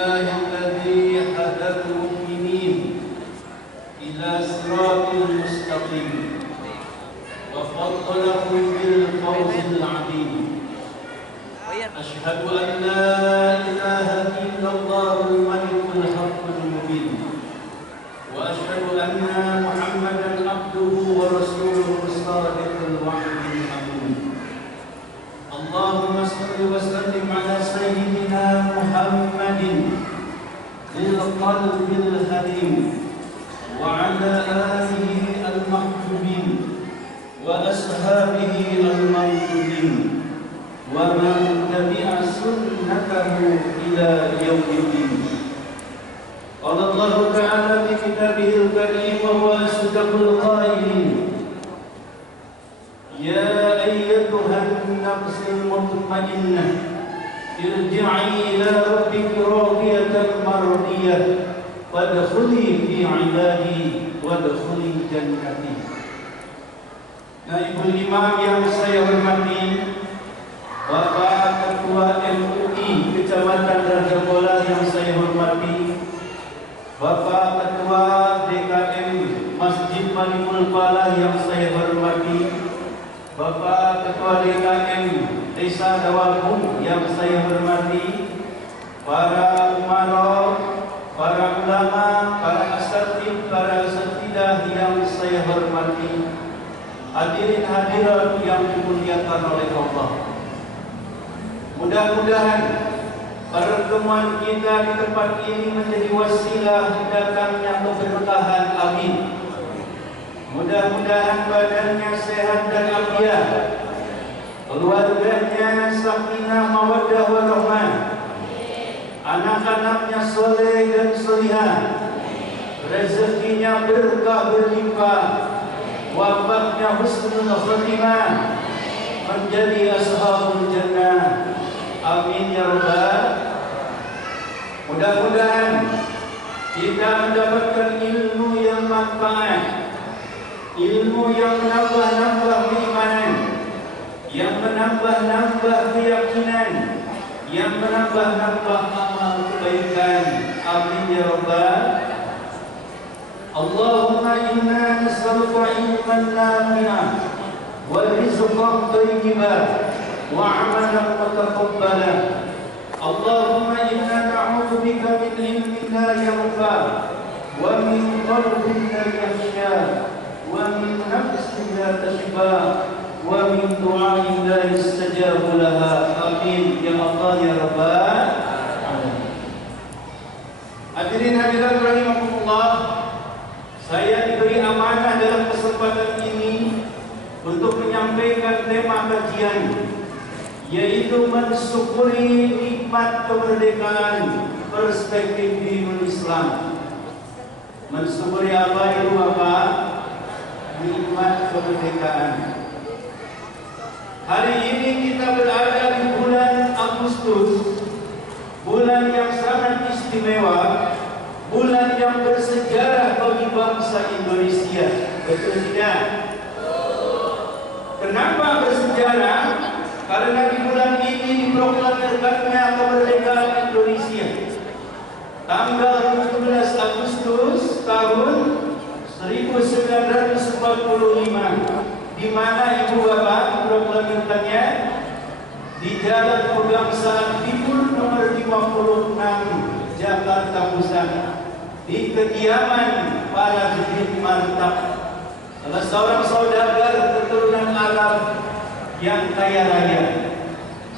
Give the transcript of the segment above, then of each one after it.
لله الذي هدى المؤمنين إلى صراط مستقيم وفضلهم بالفوز العظيم. أشهد أن لا إله إلا الله الملك الحق المبين، وأشهد أن محمدا عبده ورسوله الصادق الوعد الأمين. اللهم صل وسلم على سيدنا محمد ذي القلب الحليم وعلى آله المحبوبين وأصحابه المنصورين ومن تبع سنته إلى يوم الدين. قال الله تعالى في كتابه الكريم وهو أصدق القائلين: يا أيتها النفس المطمئنة ارجعي إلى ربك راضية مرضية وادخلي في عبادي وادخلي جنتي. Naibul Imam yang saya hormati, Bapak Ketua MUI Kecamatan Raja Bola yang saya hormati, Bapak Ketua DKM Masjid Malimul Falah yang saya hormati, Bapak Ketua DKM Desa Dawalhum yang saya hormati, para umara, para ulama, para asatidz, para asatidah yang saya hormati, hadirin hadirat yang dimuliakan oleh Allah. Mudah-mudahan pertemuan kita di tempat ini menjadi wasilah datangnya keberkahan. Amin. Mudah-mudahan badannya sehat dan afiat, keluarganya sakinah mawaddah warahmah, anak-anaknya soleh dan solihah, rezekinya berkah berlimpah, wafatnya husnul khatimah, menjadi ashabul jannah. Amin ya rabbal. Mudah-mudahan kita mendapatkan ilmu yang manfaat, ilmu yang menambah-nambah keimanan, yang menambah-nambah keyakinan, yang menambah-nambah amal kebaikan. Amin ya rabbal. Allahumma inna nas'aluka ilman nafi'an wa rizqan thayyiban wa 'amalan mutaqabbalan. Allahumma inna na'udzu bika min ilmin la yanfa' wa min qalbin la yakhsha wa min nafsin la tashba wa min du'ain la yustajabu laha. Amin ya Allah ya rabbal alamin. Hadirin hadirat rahimakumullah, saya diberi amanah dalam kesempatan ini untuk menyampaikan tema kajian, yaitu mensyukuri nikmat kemerdekaan perspektif dinul Islam. Mensyukuri apa itu Bapak? Nikmat kemerdekaan. Hari ini kita berada di bulan Agustus, bulan yang sangat istimewa, bulan yang bersejarah bagi bangsa Indonesia. Betul tidak? Kenapa bersejarah? Karena di bulan ini diproklamirkannya kemerdekaan Indonesia. Tanggal 17 Agustus tahun 1945, di mana Ibu Bapak diproklamirkannya di Jalan Pegangsaan Timur nomor 56 Jakarta Pusat, di kediaman para Jibrin Martak, salah seorang saudagar keturunan Arab yang kaya raya.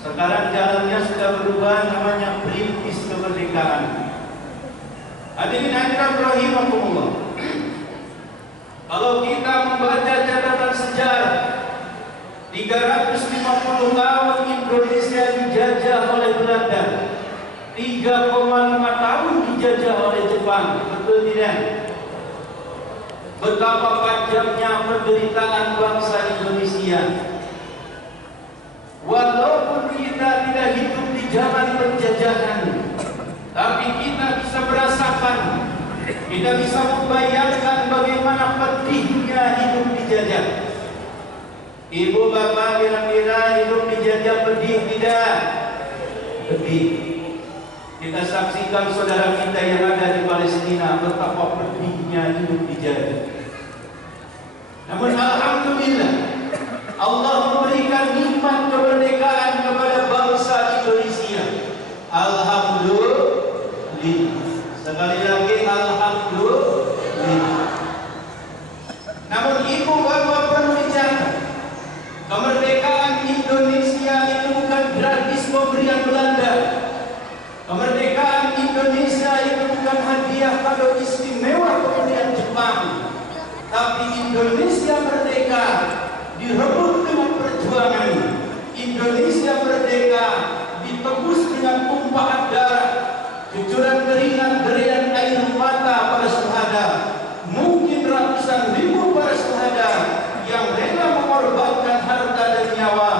Sekarang jalannya sudah berubah, namanya Perintis Kemerdekaan. Hadirin hadirat rahimakumullah, kalau kita membaca catatan sejarah, 350 tahun Indonesia dijajah oleh Belanda, 3,5 tahun dijajah oleh Jepang. Betul tidak? Betapa panjangnya penderitaan bangsa Indonesia. Walaupun kita tidak hidup di zaman penjajahan, tapi kita bisa merasakan, kita bisa membayangkan bagaimana pedihnya hidup dijajah. Ibu bapak kira-kira hidup dijajah pedih tidak? Pedih. Kita saksikan saudara kita yang ada di Palestina betapa pedihnya hidup dijajah. Namun alhamdulillah Allah memberikan nikmat kemerdekaan kepada bangsa Indonesia. Alhamdulillah. Sekali lagi alhamdulillah. Namun ibu bapak perlu dicatat, kemerdekaan Indonesia itu bukan gratis pemberian Belanda. Kemerdekaan Indonesia itu bukan hadiah kado istimewa pemberian Jepang. Tapi Indonesia merdeka direbut dengan perjuangan. Indonesia merdeka ditebus dengan tumpahan darah, cucuran keringat, derian air mata para syuhada. Mungkin ratusan ribu para syuhada yang rela mengorbankan harta dan nyawa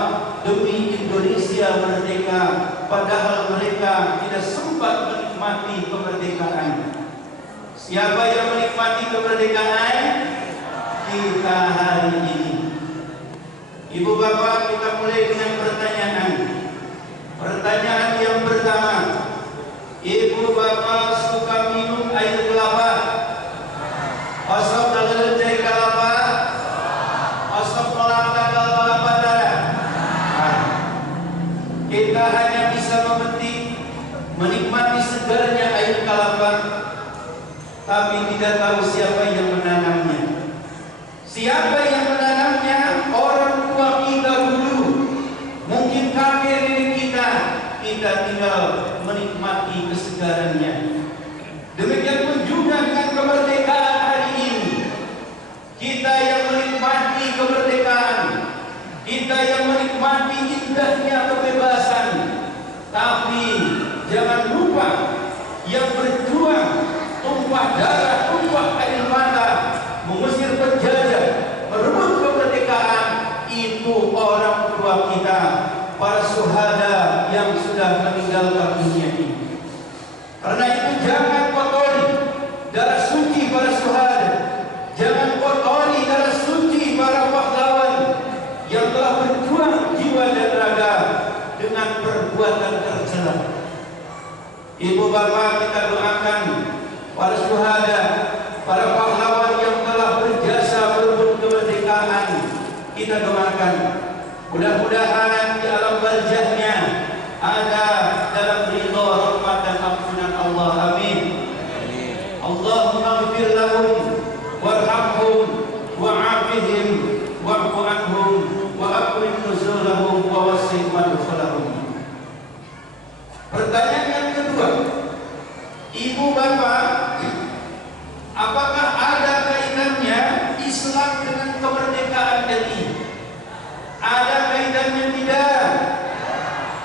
demi Indonesia merdeka, padahal mereka tidak sempat menikmati kemerdekaan. Siapa yang menikmati kemerdekaan? Kita hari ini. Ibu bapak, kita mulai dengan pertanyaan. Pertanyaan yang pertama, ibu bapak suka minum air kelapa? Asap dalam air kelapa? Asap melata kelapa darah? Kita hanya bisa memetik, menikmati segarnya air kelapa, tapi tidak tahu siapa yang menanamnya. Siapa yang menanamnya? Orang tua kita dulu, mungkin kakek nenek kita. Kita tinggal menikmati kesegarannya. Demikian pun juga dengan kemerdekaan hari ini. Kita yang menikmati kemerdekaan, kita yang menikmati indahnya kebebasan. Tapi jangan lupa yang berjuang tumpah darah, tumpah air mata, mengusir penjajah, merebut kemerdekaan, itu orang tua kita, para syuhada yang sudah meninggalkan dunia ini. Karena itu jangan kotori darah suci para syuhada, jangan kotori darah suci para pahlawan yang telah berjuang jiwa dan raga dengan perbuatan tercela. Ibu bapak, kita doakan para syuhada, para pahlawan yang telah berjasa berebut kemerdekaan. Kita doakan mudah-mudahan di alam barzahnya ada dalam ridha, rahmat dan ampunan Allah. Amin. Allahumma ighfir lahum warhamhum wa'afihim wa'fu anhum wa akrim nuzulahum wa wasi' madkhalahum. Pertanyaan yang kedua, ibu bapak, apakah ada kaitannya Islam dengan kemerdekaan RI? Ada kaitannya tidak?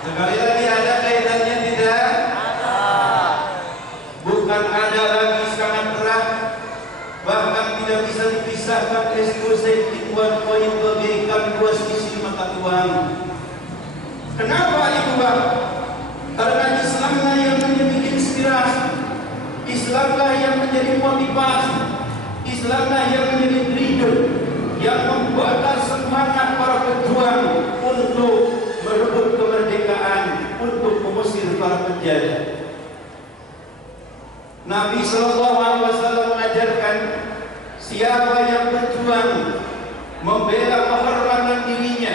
Sekali lagi, ada kaitannya tidak? Bukan ada lagi, sangat erat, bahkan tidak bisa dipisahkan. Eksklusif one point bagaikan dua sisi mata uang. Kenapa ibu bapak? Karena Islamlah yang menjadi inspirasi, Islamlah yang menjadi motivasi, Islamlah yang menjadi trigger, yang membakar semangat para pejuang untuk merebut kemerdekaan, untuk mengusir para penjajah. Nabi SAW mengajarkan, siapa yang berjuang membela kehormatan dirinya,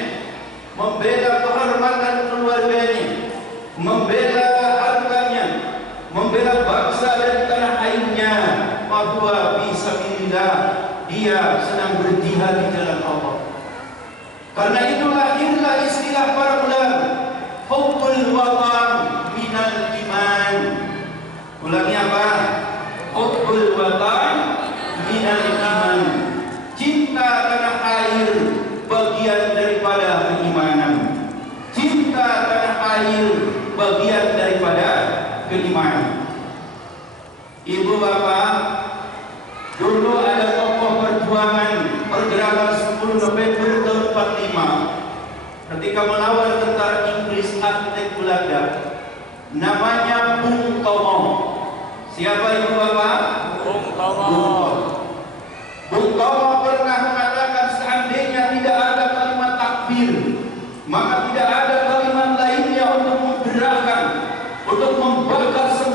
membela kehormatan keluarganya, membela hartanya, membela bangsa dan tanah airnya, bahwa fisabilillah, dia sedang berjihad di jalan Allah. Karena itu lahirlah istilah para ulama, hubbul watan minal iman. Ulangi apa? Hubbul watan minal iman. Cinta tanah air bagian daripada keimanan. Cinta tanah air bagian daripada keimanan. Ibu bapak, dulu ada tokoh perjuangan pergerakan 10 November tahun 45 ketika melawan tentara Inggris antek Belanda, namanya Bung Tomo. Siapa ibu bapak? Bung Tomo. Bung Tomo pernah mengatakan, seandainya tidak ada kalimat takbir, maka tidak ada kalimat lainnya untuk menggerakkan, untuk membakar semangat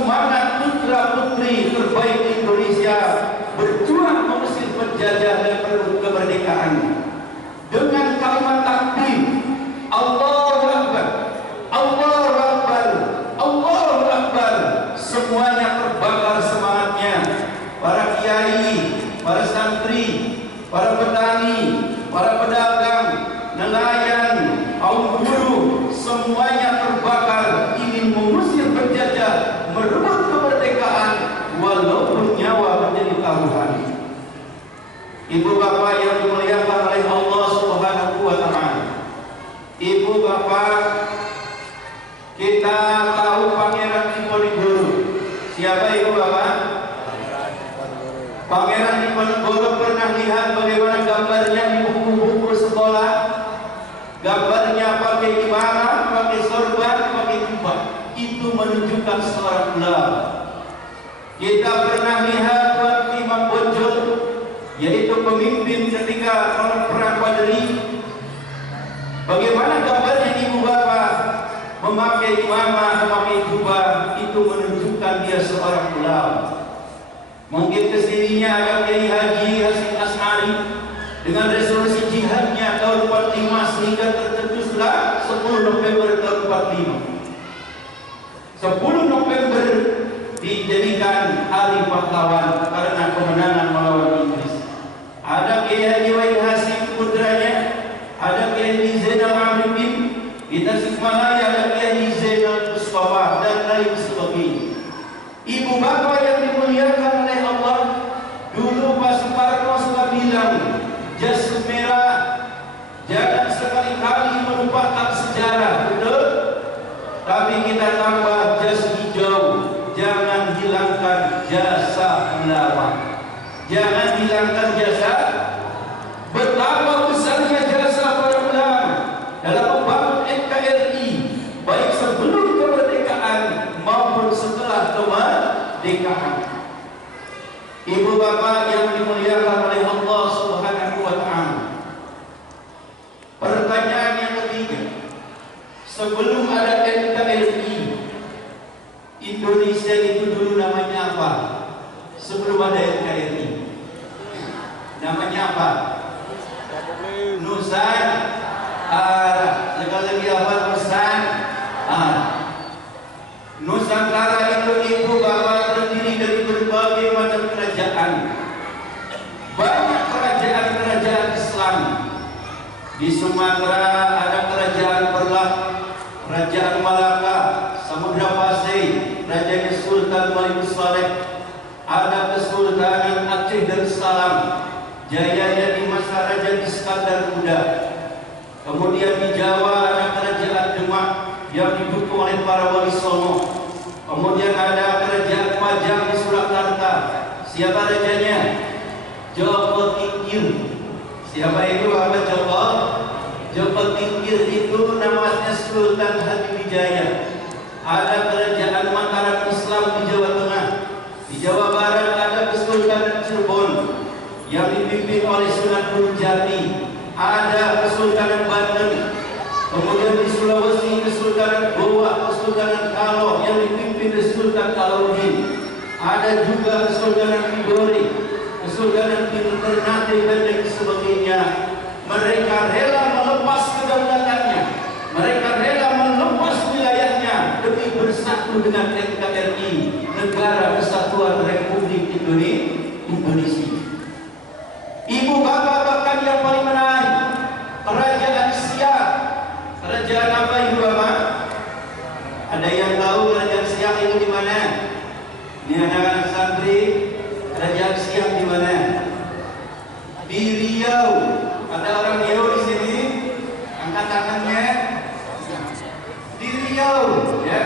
semuanya terbakar semangatnya. Para kiai, para santri, para petani, para pedagang, nelayan, kaum buruh, semuanya terbakar ingin mengusir penjajah, merebut kemerdekaan walaupun nyawa menjadi taruhan. Ibu bapak yang dimuliakan oleh Allah Subhanahu wa taala. Ibu bapak, kita tahu Pangeran Diponegoro. Siapa ibu bapak? Pangeran Diponegoro pernah lihat bagaimana gambarnya di buku-buku sekolah. Gambarnya pakai imamah, pakai sorban, pakai jubah. Itu menunjukkan seorang ulama. Kita pernah lihat Tuan Imam Bonjol, yaitu pemimpin ketika perang Badri. Bagaimana gambarnya ibu bapak memakai imamah, memakai jubah, itu menunjukkan dia seorang ulama. Mungkin kesininya ada Kiai Haji Hasyim Asy'ari dengan resolusi jihadnya tahun 45 sehingga tercetuslah 10 November tahun 45. 10 November dijadikan hari pahlawan karena kemenangan melawan Inggris. Ada Kiai Haji Wahid Hasyim putranya, ada Kiai Haji Zainal Abidin di Tasikmalaya, ada Kiai Haji Zainal Mustafa dan lain sebagainya. Ibu bapak yang dimuliakan oleh Allah, dulu Pak Soekarno sudah bilang, jas merah jangan sekali-kali melupakan sejarah, betul? Tapi kita tambah jas hijau, jangan hilangkan jasa ulama. Jangan hilangkan jasa. Betapa besarnya jasa para ulama dalam membangun NKRI, baik sebelum kemerdekaan maupun setelah kemerdekaan. Ibu bapak yang dimuliakan oleh Allah Subhanahu wa taala. Pertanyaan yang ketiga, sebelum ada NKRI, Indonesia itu dulu namanya apa? Sebelum ada NKRI, namanya apa? Nusantara. Sekali lagi apa? Nusantara. Nusantara itu ibu bapak terdiri dari berbagai macam kerajaan. Banyak kerajaan-kerajaan Islam. Di Sumatera ada kerajaan Perlak, kerajaan Malaka, Samudra Pasir, Raja Sultan Malik Saleh, ada Kesultanan Aceh Darussalam, jayanya di masa Raja Iskandar Muda. Kemudian di Jawa ada kerajaan Demak yang didukung oleh para wali songo. Kemudian ada kerajaan Pajang di Surakarta. Siapa rajanya? Joko Tingkir. Siapa itu? Apa Joko? Joko Tingkir itu namanya Sultan Hadiwijaya. Ada kerajaan Mataram Islam di Jawa Tengah. Di Jawa Barat ada Kesultanan Cirebon yang dipimpin oleh Sunan Gunung Jati. Ada Kesultanan Banten. Kemudian di Sulawesi Kesultanan Goa, Kesultanan Kalo yang dipimpin oleh Sultan Alauddin. Ada juga Kesultanan Tidore, Kesultanan Timur Ternate dan lain sebagainya. Mereka rela melepas kedaulatannya, mereka rela melepas wilayahnya demi bersatu dengan NKRI, Negara Kesatuan Republik Indonesia. Ibu bapak bahkan yang paling menarik, Kerajaan Siak. Kerajaan apa ibu bapak? Ada yang tahu Kerajaan Siak itu di mana? Ini anak-anak santri, Kerajaan Siak di mana? Di Riau. Ada orang Riau di sini? Angkat tangannya. Di Riau, ya.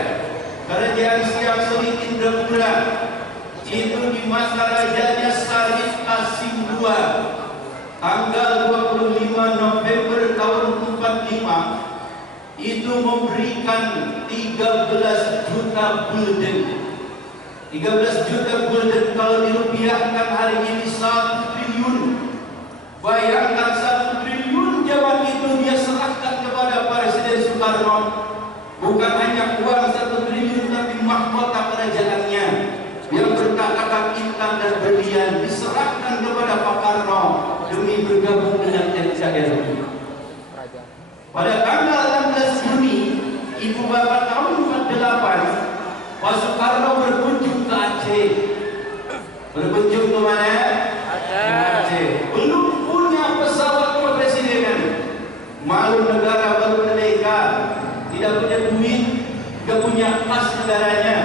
Kerajaan Siak Sri Indrapura. Itu di masa rajanya Syarif Qasim II, tanggal 25 November tahun 45, itu memberikan 13 juta gulden. 13 juta gulden kalau dirupiahkan hari ini 1 triliun. Bayangkan 1 triliun zaman itu dia serahkan kepada Presiden Soekarno. Bukan hanya uang 1 triliun, tapi mahkota kerajaannya yang berkatakan intan dan berlian diserahkan kepada Pak Karno demi bergabung dengan NKRI. Pada tanggal 16 Juni, ibu bapak tahun 48, Pak Soekarno berkunjung Berkunjung ke mana? Aceh. Belum punya pesawat kepresidenan. Malu negara baru merdeka, tidak punya duit, tidak punya khas negaranya.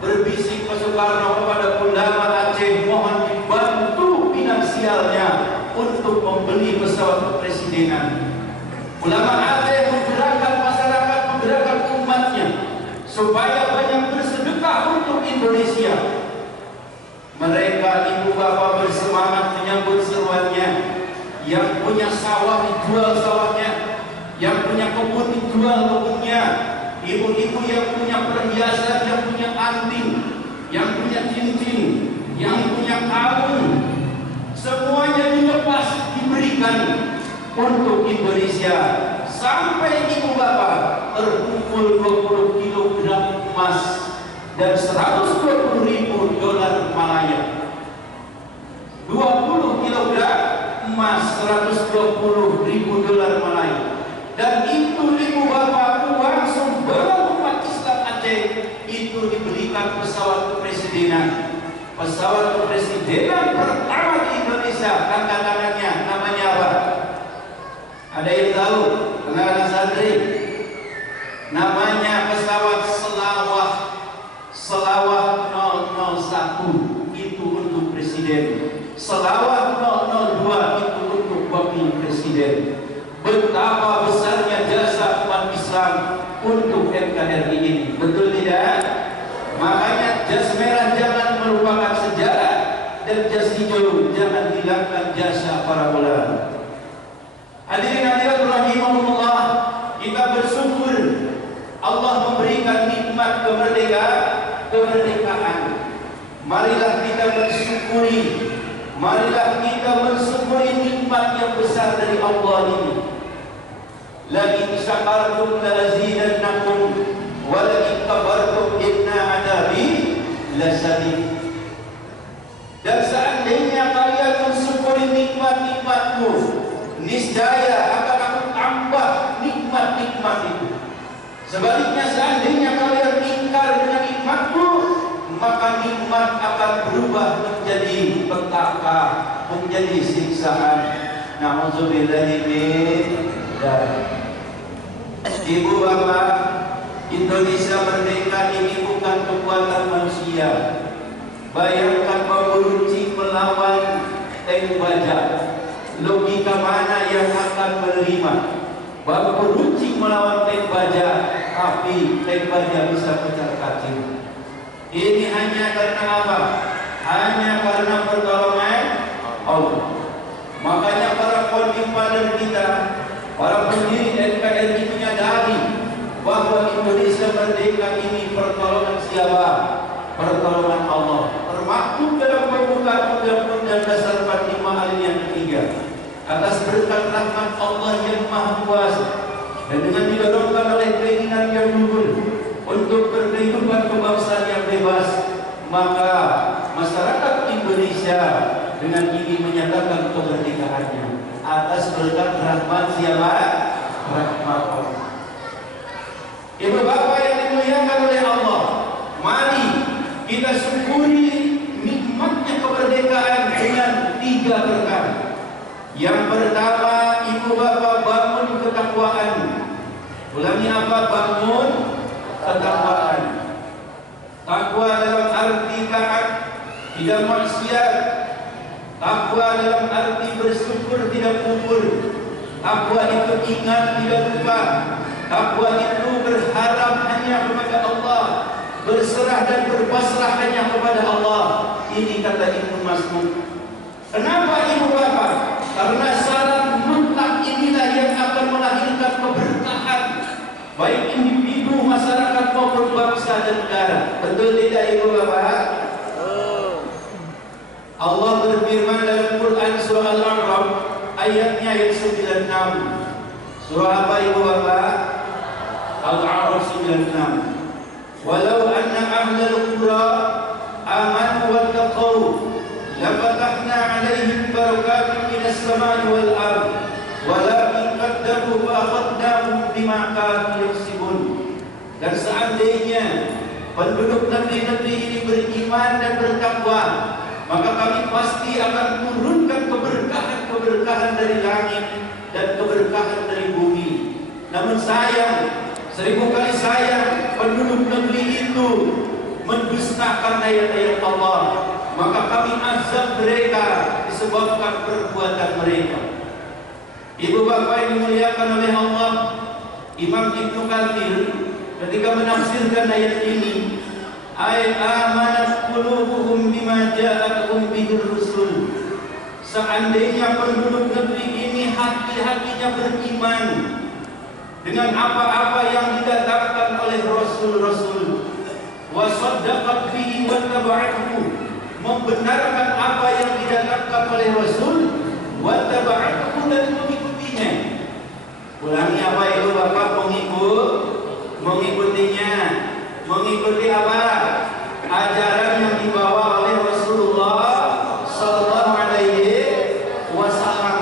Berbisik Pak Soekarno kepada ulama Aceh, mohon dibantu finansialnya untuk membeli pesawat kepresidenan. Ulama Aceh menggerakkan masyarakat, menggerakkan umatnya supaya banyak bersedekah untuk Indonesia. Mereka ibu bapak bersemangat menyambut seruannya. Yang punya sawah dijual sawahnya, yang punya kebun dijual kebunnya. Ibu-ibu yang punya perhiasan, yang punya anting, yang punya cincin, yang punya kalung, semuanya dilepas, diberikan untuk Indonesia. Sampai ibu bapak terkumpul 20 kilogram emas dan 120.000 dolar Malaya. 20 kilogram emas, 120.000 dolar Malaya. Dan itu ibu bapak uang sumbangan umat Islam Aceh itu diberikan pesawat kepresidenan. Pesawat kepresidenan pertama di Indonesia, angkat tangannya, namanya apa? Ada yang tahu? Anak-anak santri. Namanya pesawat Selawah 001, itu untuk presiden. Selawah 002 itu untuk wakil presiden. Betapa besarnya jasa umat Islam untuk NKRI ini, betul tidak? Makanya jas merah jangan merupakan sejarah dan jas hijau jangan hilangkan jasa para ulama. Hadirin hadirat rahimahullah, kita bersyukur Allah memberikan nikmat kemerdekaan. Marilah kita bersyukuri, marilah kita mensyukuri nikmat yang besar dari Allah ini. La in syakartum la'azidannakum wa la in kafartum inna adabi lasadid. Dan seandainya kalian mensyukuri nikmat-nikmatku, niscaya akan aku tambah nikmat-nikmat itu. Sebaliknya seandainya kalian ingkar dengan nikmatku, maka nikmat akan berubah menjadi petaka, menjadi siksaan. Na'udzubillahi min dzalik. Ibu bapak, Indonesia merdeka ini bukan kekuatan manusia. Bayangkan Bapak Ruci melawan tank baja. Logika mana yang akan menerima? Bapak Ruci melawan tank baja, tapi tank baja bisa pecah kaca. Ini hanya karena apa? Hanya karena pertolongan Allah. Makanya para kondipader kita, para pendiri NKRI menyadari bahwa Indonesia merdeka ini pertolongan siapa? Pertolongan Allah. Termaktub dalam pembukaan Undang-Undang Dasar 45 alinea ketiga. Atas berkat rahmat Allah yang Maha Kuasa dan dengan didorongkan oleh keinginan yang luhur untuk berkehidupan kebangsaan yang bebas, maka masyarakat Indonesia dengan ini menyatakan kemerdekaannya atas berkat rahmat siapa? Rahmat Allah. Ibu bapak yang dimuliakan oleh Allah, mari kita syukuri nikmatnya kemerdekaan dengan 3 perkara. Yang pertama, ibu bapak bangun ketakwaan. Ulangi apa? Bangun ketakwaan. Takwa dalam arti taat, tidak maksiat. Takwa dalam arti bersyukur, tidak kufur. Takwa itu ingat, tidak lupa. Takwa itu berharap hanya kepada Allah, berserah dan berpasrah hanya kepada Allah. Ini kata Ibnu Mas'ud. Kenapa ibu bapak? Karena syarat mutlak inilah yang akan melahirkan keberkahan baik individu, masyarakat maupun bangsa dan negara. Betul tidak ibu bapak? Allah berfirman dalam Quran surah Al-A'raf ayatnya ayat 96. Surah apa ibu bapak? Al-A'raf 96. Walau anna ahlal qura amanu wattaqau lafatahna 'alaihim barakatin minas samai wal ardh walakin kadzabu fa akhadnahum bima kanu yaksibun. Dan seandainya penduduk negeri-negeri ini beriman dan bertakwa, pasti akan turunkan keberkahan-keberkahan dari langit dan keberkahan dari bumi. Namun sayang, 1000 kali sayang, penduduk negeri itu mendustakan ayat-ayat Allah, maka kami azab mereka disebabkan perbuatan mereka. Ibu bapak yang dimuliakan oleh Allah, Imam Ibnu Katsir ketika menafsirkan ayat ini, ayat amanat qulubuhum bima ja'akum bihir rusul. Seandainya penduduk negeri ini hati-hatinya beriman dengan apa-apa yang didatangkan oleh rasul-rasul, wa saddaqat bihi wa taba'athu, membenarkan apa yang didatangkan oleh rasul, wa taba'athu, dan mengikutinya. Ulangi apa itu Bapak? Mengikutinya. Mengikuti apa? Ajaran yang dibawa oleh Rasulullah sallallahu alaihi wasallam.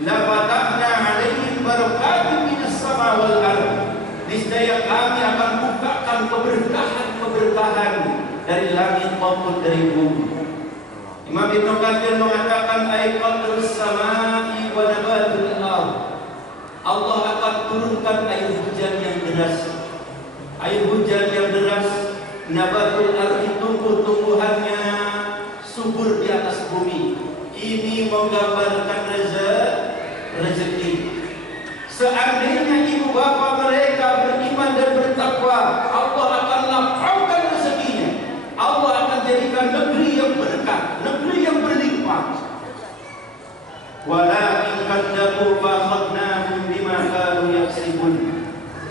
La fatahna alaihim barakatin minas sama wal ardh. Niscaya kami akan bukakan keberkahan-keberkahan dari langit maupun dari bumi. Imam Ibnu Katsir mengatakan ayqatus samai wa nabatul ardh. Allah akan turunkan air hujan yang deras. Air hujan yang deras, nabatul ardi, tumbuh-tumbuhannya subur di atas bumi. Ini menggambarkan rezeki. Seandainya ibu bapa mereka beriman dan bertakwa, Allah akan lapangkan rezekinya. Allah akan jadikan negeri yang berkah, negeri yang berlimpah. Walakin kadzabu fa akhadnahum bima kanu yaksibun.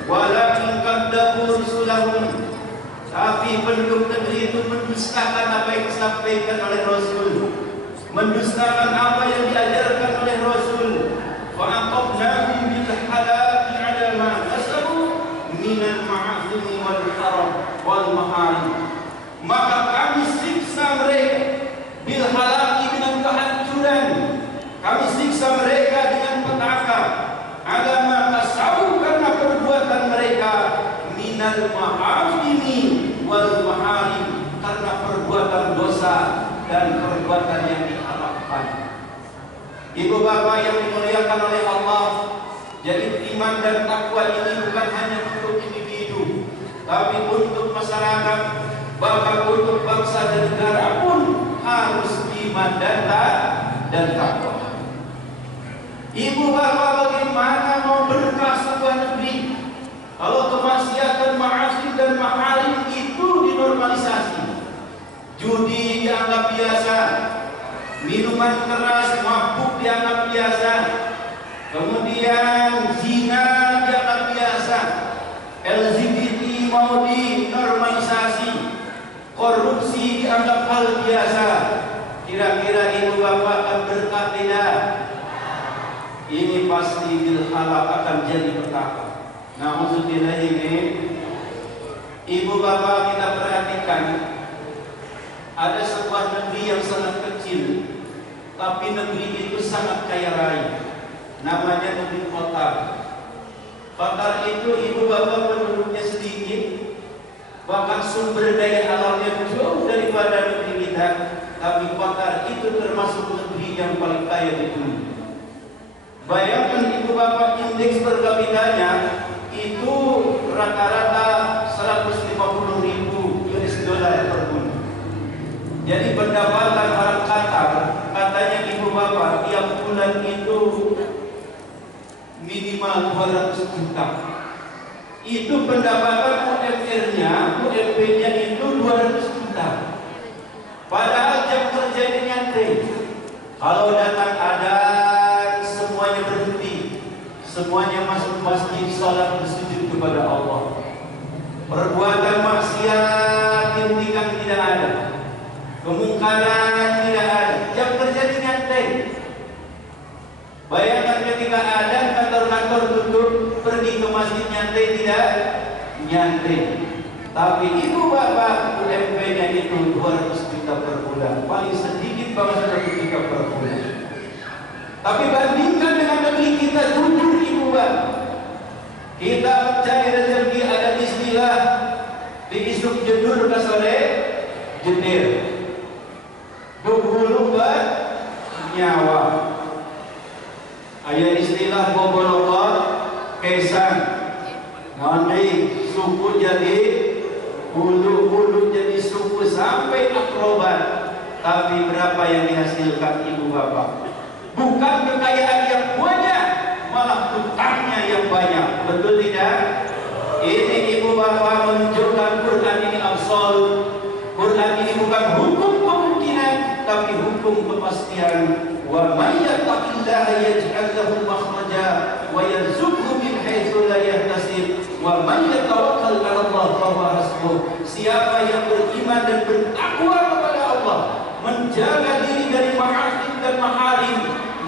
Walakin kadzabu rusulahum, tapi penduduk negeri itu mendustakan apa yang disampaikan oleh Rasul, mendustakan apa yang diajarkan oleh Rasul. Wa aqabnahum bil halaki ala ma kasabu minal ma'athimi wal haram wal maharim. Maka kami siksa mereka bil halaki, dengan kehancuran. Kami siksa mereka dengan petaka. Ala ma kasabu, karena perbuatan mereka, minal ma'athimi wal maharim, karena perbuatan dosa dan perbuatan yang diharapkan. Ibu bapak yang dimuliakan oleh Allah, jadi iman dan takwa ini bukan hanya untuk individu, tapi untuk masyarakat, bahkan untuk bangsa dan negara pun harus iman dan takwa. Ibu bapak, bagaimana mau berkah sebuah negeri kalau kemaksiatan, ma'asi dan maharim itu dinormalisasi? Judi dianggap biasa, minuman keras, mabuk dianggap biasa, kemudian zina dianggap biasa, LGBT mau dinormalisasi, korupsi dianggap hal biasa. Kira-kira ibu bapak akan berkah tidak? Ini pasti bil halal akan jadi petaka. Na'udzubillah. Ini ibu bapak, kita perhatikan, ada sebuah negeri yang sangat kecil, tapi negeri itu sangat kaya raya. Namanya negeri Qatar. Qatar itu ibu bapak penduduknya sedikit, bahkan sumber daya alamnya jauh daripada negeri kita, tapi Qatar itu termasuk negeri yang paling kaya di dunia. Bayangkan ibu bapak, indeks per kapitanya itu rata-rata 150.000 US dollar per bulan. Jadi pendapatan orang Qatar, katanya ibu bapak, tiap bulan itu minimal 200 juta. Itu pendapatan UMR-nya, UMP-nya itu 200 juta. Padahal jam kerjanya nyantai. Kalau datang adan, semuanya berhenti, semuanya masuk masjid, salat, bersujud kepada Allah. Perbuatan maksiat dihentikan, tidak ada. Kemungkaran tidak ada. Jam kerja nyantai. Bayangkan ketika ada kantor-kantor tutup, pergi ke masjid nyantai tidak? Nyantai. Tapi ibu bapak, UMP-nya itu 200 juta per bulan. Paling sedikit banget 1 juta per bulan. Tapi bandingkan dengan negeri kita, jujur ibu bapak, kita cari rezeki, ada istilah diisuk jedur ke sore jeder. 24 tapi berapa yang dihasilkan ibu bapak? Bukan kekayaan yang banyak, malah utangnya yang banyak. Betul tidak? Ini ibu bapak menunjukkan Quran ini absolut. Quran ini bukan hukum kemungkinan, tapi hukum kepastian. Wa may yattaqillaha yaj'al lahu makhraja wa yarzuqhu min haitsu la yahtasib wa may yatawakkal 'ala Allah fa huwa hasbuh. Siapa yang beriman dan bertakwa kepada Allah, menjaga diri dari ma'asif dan maharim,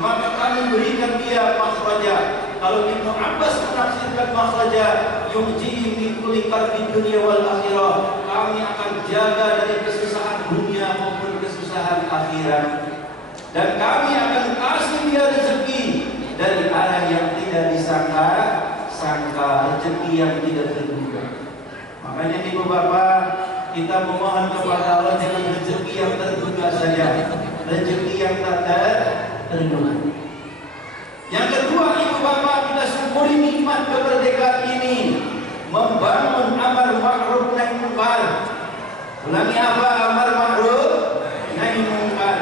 maka kami berikan dia makhraja. Kalau Ibnu Abbas menafsirkan makhraja, yumjihi min kulli karbid dunya wal akhirah, kami akan jaga dari kesusahan dunia maupun kesusahan akhirat. Dan kami akan kasih dia rezeki dari arah yang tidak disangka-sangka, rezeki yang tidak terduga. Makanya ibu bapak, kita memohon kepada Allah jangan rezeki yang terduga saja, rezeki yang tak terduga. Yang kedua ibu bapak, kita syukuri nikmat kemerdekaan ini, membangun amar ma'ruf nahi munkar. Ulangi apa amar ma'ruf nahi munkar?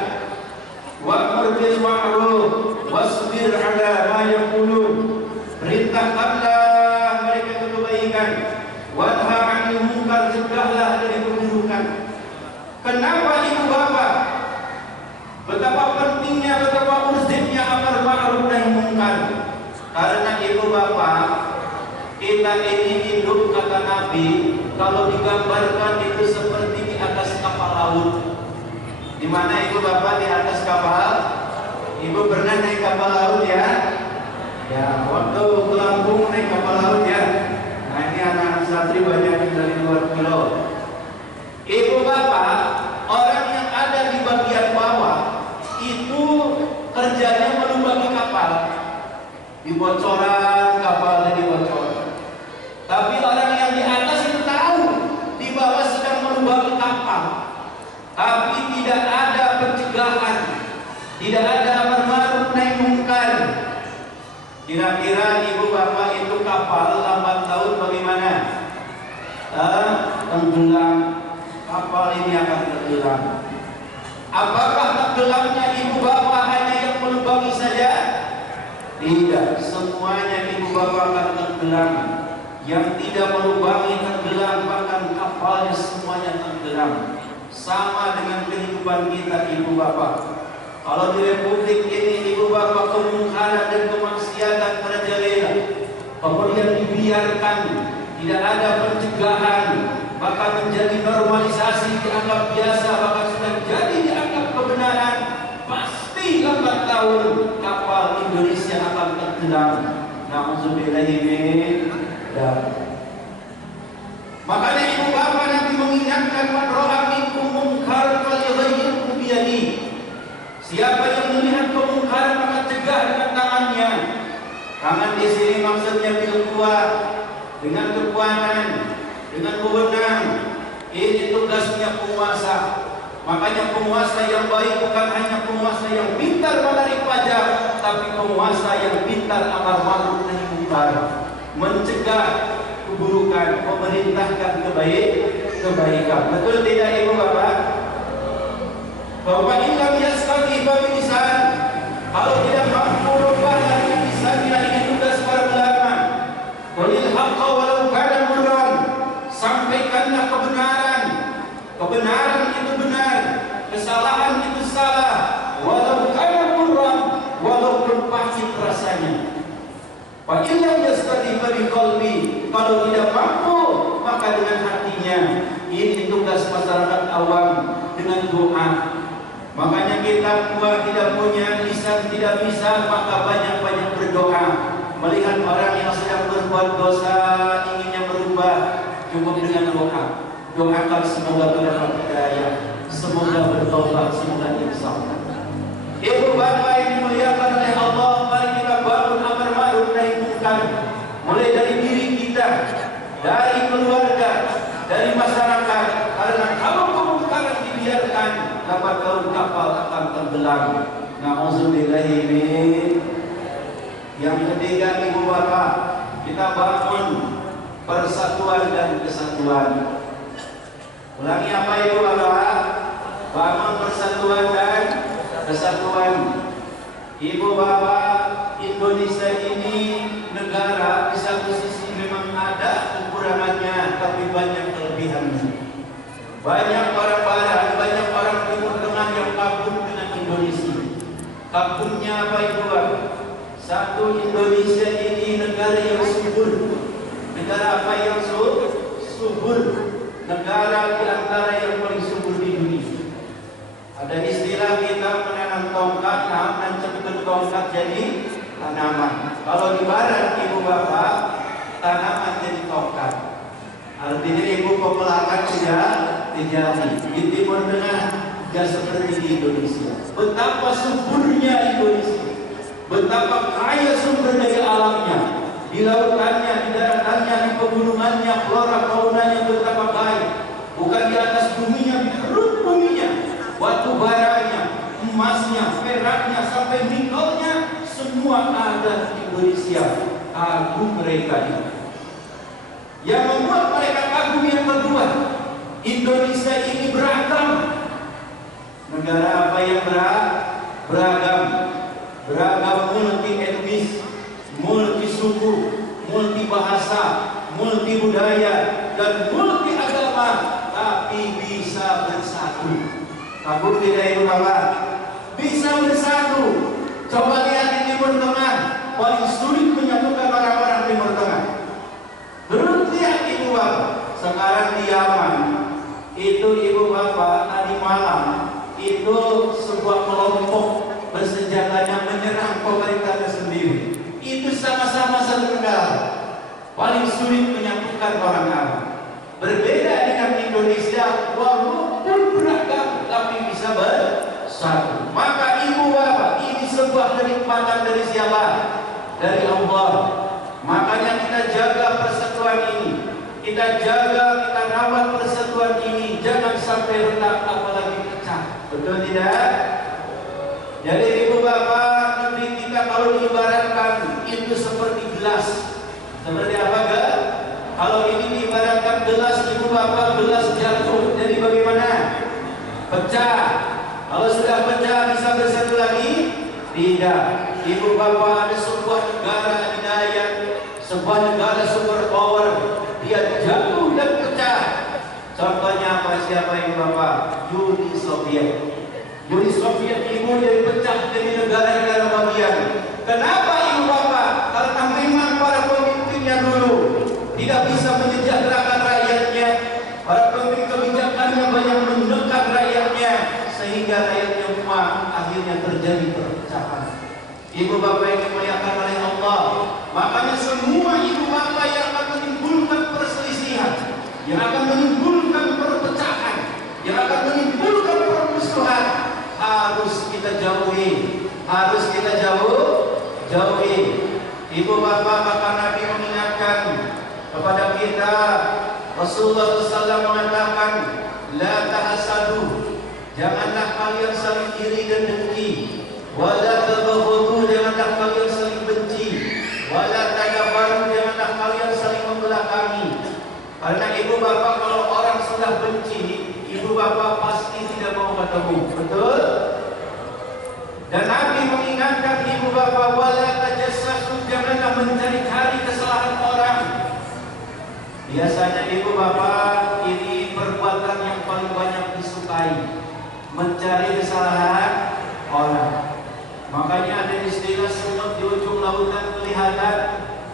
Wa'mur bil ma'ruf wasbir 'ala ma yaqulun. Perintahkanlah mereka kebaikan, wanha 'anil munkar, cegahlah dari keburukan. Kenapa ibu bapak? Betapa pentingnya, betapa urgennya amar ma'ruf nahi munkar. Karena ibu bapak, kita ini hidup kata Nabi, kalau digambarkan itu seperti di atas kapal laut. Di mana ibu bapak? Di atas kapal. Ibu pernah naik kapal laut ya? Ya, waktu ke Lampung naik kapal laut ya. Nah ini anak-anak santri banyak yang dari luar pulau. Ibu bapak, orang yang ada di bagian bawah itu kerjanya melubangi kapal. Di bocoran kapalnya dibocor. Tapi orang yang di atas itu tahu di bawah sedang melubangi kapal. Tapi tidak ada pencegahan, tidak ada amar ma'ruf nahi munkar. Kira-kira ibu bapak itu kapal lambat laun bagaimana? Tenggelam. Kapal ini akan tenggelam. Apakah tenggelamnya ibu bapak hanya yang melubangi saja? Tidak, semuanya ibu bapak akan tenggelam. Yang tidak melubangi tenggelam, bahkan kapalnya semuanya tenggelam. Sama dengan kehidupan kita ibu bapak. Kalau di republik ini ibu bapak kemungkaran dan kemaksiatan merajalela, kemudian dibiarkan, tidak ada pencegahan, bahkan menjadi normalisasi, dianggap biasa, bahkan sudah jadi dianggap kebenaran, pasti lambat laun kapal Indonesia akan tenggelam. Na'udzubillahi min dzalik. Makanya ibu bapak Nabi mengingatkan, man ra'a minkum munkar falyughayyirhu biyadihi. Siapa yang melihat kemungkaran maka cegah dengan tangannya. Tangan di sini maksudnya bil quwwah, dengan kekuatan, dengan wewenang. Ini tugasnya penguasa. Makanya penguasa yang baik bukan hanya penguasa yang pintar menarik pajak, tapi penguasa yang pintar amar ma'ruf nahi munkar, mencegah keburukan, memerintahkan kebaikan. Betul tidak ibu bapak? Bahwa ilam yastati bilisan, kalau tidak mampu rubah dari lisannya, ini tugas para ulama. Qulil haqqa walau kana murran, sampaikanlah kebenaran. Kebenaran itu benar, kesalahan itu salah, walau kana murran, walaupun pahit rasanya. Wa illam yastati biqalbi, kalau tidak mampu maka dengan hatinya. Ini tugas masyarakat awam dengan doa. Makanya kita tidak punya lisan, tidak bisa, maka banyak-banyak berdoa. Melihat orang yang sedang berbuat dosa, inginnya berubah, cukup dengan doa. Doakan semoga mendapat hidayah, semoga bertobat, semoga insaf. Ibu bapak yang dimuliakan oleh Allah, mari kita bangun amar ma'ruf nahi munkar. Mulai dari diri kita, dari keluarga, dari masyarakat. Karena kalau kemungkaran dibiarkan, lambat laun kapal akan tenggelam. Na'udzubillahi min. Yang ketiga ibu bapak, kita bangun persatuan dan kesatuan. Ulangi apa ibu bapak? bangun persatuan dan kesatuan. Ibu bapak, Indonesia ini negara di satu sisi memang ada kekurangannya, tapi banyak kelebihannya. Banyak orang barat, banyak orang Timur Tengah yang kagum dengan Indonesia. Kagumnya apa itu? Satu, Indonesia ini negara yang subur. Negara apa yang subur? Negara di antara yang paling subur di dunia. Ada istilah kita menanam tongkat, nancapkan tongkat jadi tanaman. Kalau di barat ibu bapak, tanaman jadi tongkat. Artinya ibu pepelakan tidak terjadi. Di Timur Tengah tidak seperti di Indonesia. Betapa suburnya Indonesia, betapa kaya sumber daya alamnya, di lautannya, di daratannya, di pegunungannya, flora faunanya betapa baik. Bukan di atas buminya, di perut buminya, batu baranya, emasnya, peraknya, sampai nikelnya, semua ada di Indonesia. Kagum mereka ini. Yang membuat mereka kagum yang kedua, Indonesia ini beragam. Negara apa yang beragam? Beragam multi etnis, multi suku, multi bahasa, multi budaya, dan multi agama, tapi bisa bersatu. Kagum tidak ibu bapak? Bisa bersatu. Coba lihat di Timur Tengah, paling sulit menyatukan orang-orang Timur Tengah. Dulu lihat ibu bapak, sekarang di Yaman, itu ibu bapak tadi malam, itu sebuah kelompok bersenjatanya menyerang pemerintahnya sendiri. Itu sama-sama satu negara. Paling sulit menyatukan orang Arab. Berbeda dengan Indonesia, walaupun beragam tapi bisa bersatu. Maka ibu bapak, ini sebuah kenikmatan dari siapa? Dari Allah. Makanya kita jaga persatuan ini. Kita jaga, kita rawat persatuan ini. Jangan sampai retak, apalagi pecah. Betul tidak? Jadi ibu bapak, negeri kita kalau diibaratkan itu seperti gelas. Seperti apa enggak? Kalau ini diibaratkan gelas ibu bapak, gelas jatuh. Jadi bagaimana? Pecah. Kalau sudah pecah bisa bersatu lagi? Tidak. Ibu bapak, ada sebuah negara adidaya, sebuah negara super power, dia jatuh dan pecah. Contohnya apa? Siapa ibu bapak? Uni Soviet. Uni Soviet ibu jadi pecah jadi negara-negara bagian. Kenapa ibu bapak? Karena memang para pemimpinnya dulu tidak bisa menyejahterakan rakyatnya. Para pemimpin kebijakannya banyak menekan rakyatnya, sehingga rakyatnya muak, akhirnya terjadi perpecahan. Ibu bapak yang dimuliakan oleh Allah, makanya semua ibu bapak yang akan menimbulkan perselisihan, yang akan menimbulkan perpecahan, yang akan menimbulkan permusuhan, harus kita jauhi, harus kita jauhi. Ibu bapak, maka Nabi mengingatkan kepada kita, Rasulullah SAW mengatakan, la tahasadu, janganlah kalian saling iri dan dengki, wala tabaghadu, janganlah kalian saling benci, wala tadabaru, janganlah kalian saling membelakangi. Karena ibu bapak kalau orang sudah benci, ibu bapak pasti tidak mau ketemu. Betul? Dan Nabi mengingatkan ibu bapak, wala tajassasu, janganlah mencari-cari kesalahan orang. Biasanya ibu bapak ini perbuatan yang paling banyak disukai, mencari kesalahan orang. Makanya ada istilah semut di ujung lautan kelihatan,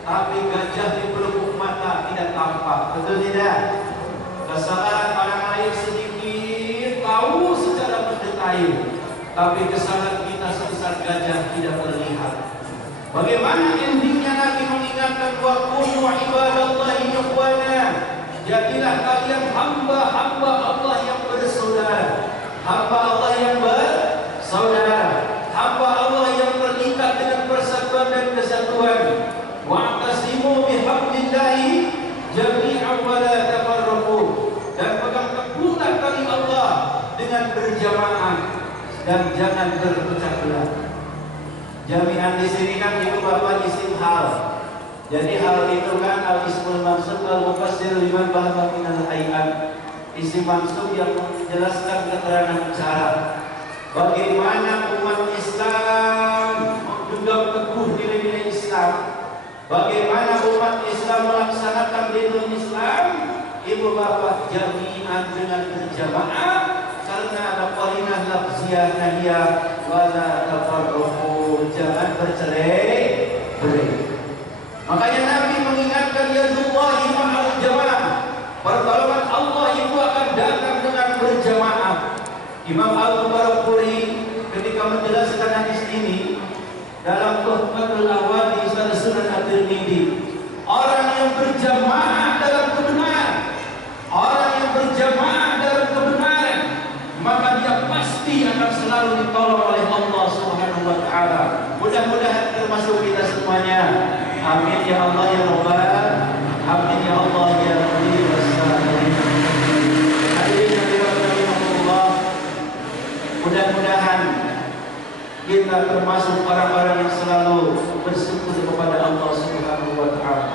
tapi gajah di pelupuk mata tidak tampak. Betul tidak? Kesalahan orang lain sedikit tahu secara mendetail, tapi kesalahan kita sebesar gajah tidak terlihat. Bagaimana endingnya? Nabi mengingatkan, wa kunu ibadallahi ikhwana, jadilah kalian hamba-hamba Allah yang bersaudara, hamba Allah yang bersaudara, hamba Allah yang terikat dengan persatuan dan kesatuan. Wa'tasimu bihablillahi jami'an wa la tafarraqu, dan pegang teguhlah tali Allah dengan berjamaah dan jangan berpecah belah. Jami'an di sini kan ibu bapak isim hal. Jadi hal itu kan al-ismul maksud wal mufassir liman bahwa minal hayat. isi maksud yang menjelaskan keterangan cara bagaimana umat Islam menjunjung teguh nilai-nilai Islam, bagaimana umat Islam melaksanakan dinul Islam. Ibu bapak jami'an dengan berjamaah karena ada qarinah lafziyah nahiyah wala tafarruqu, jangan bercerai-berai. Makanya Nabi mengingatkan yadullahi ma'al jamaah, pertolongan Allah itu akan datang dengan berjamaah. Imam Al-Barakuri ketika menjelaskan hadis ini dalam Tuhfatul Ahwadi Sunan At-Tirmidzi, orang yang berjamaah dalam kebenaran, orang yang berjamaah dalam kebenaran, maka dia pasti akan selalu ditolong oleh Allah Subhanahu wa taala. Mudah-mudahan termasuk kita semuanya. Amin ya Allah ya Rabbal. Amin ya Allah ya Rabbi wassalamin. Hadirin hadirat rahimakumullah. Mudah-mudahan kita termasuk orang-orang yang selalu bersyukur kepada Allah Subhanahu wa taala.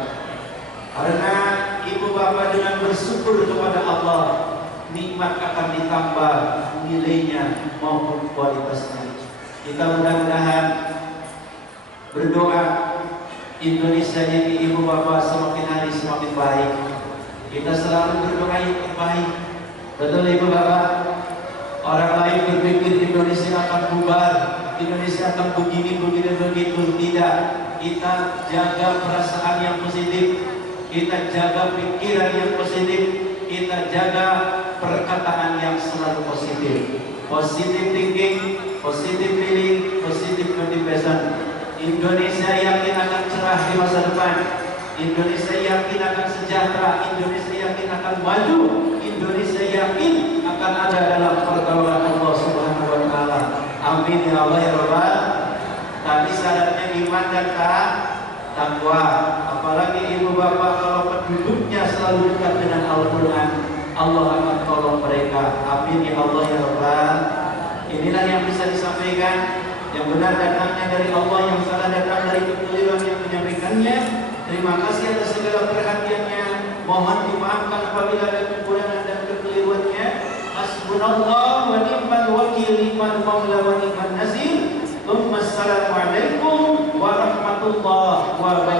Karena ibu bapak dengan bersyukur kepada Allah, nikmat akan ditambah nilainya maupun kualitasnya. Kita mudah-mudahan berdoa Indonesia ini ibu bapak semakin hari semakin baik. Kita selalu berdoa yang terbaik. Betul ibu bapak? Orang lain berpikir Indonesia akan bubar, Indonesia akan begini begitu. Tidak. Kita jaga perasaan yang positif, kita jaga pikiran yang positif, kita jaga perkataan yang selalu positif. Positive thinking, positive feeling, positive motivation. Indonesia yakin akan cerah di masa depan. Indonesia yakin akan sejahtera. Indonesia yakin akan maju. Indonesia yakin akan ada dalam pertolongan Allah Subhanahu wa taala. Amin ya Allah ya Rabbal. Tadi syaratnya iman dan takwa. Apalagi ibu bapak kalau penduduknya selalu dekat dengan Al-Quran, Allah akan tolong mereka. Amin ya Allah ya Rabbal. Inilah yang bisa disampaikan. Yang benar datangnya dari Allah, yang salah datang dari kekeliruan yang menyampaikannya. Terima kasih atas segala perhatiannya. Mohon dimaafkan apabila ada kekurangan dan kekeliruannya. Hasbunallah wa ni'mal wakil, ni'mal maula wa ni'man nasir. Assalamualaikum warahmatullahi wabarakatuh.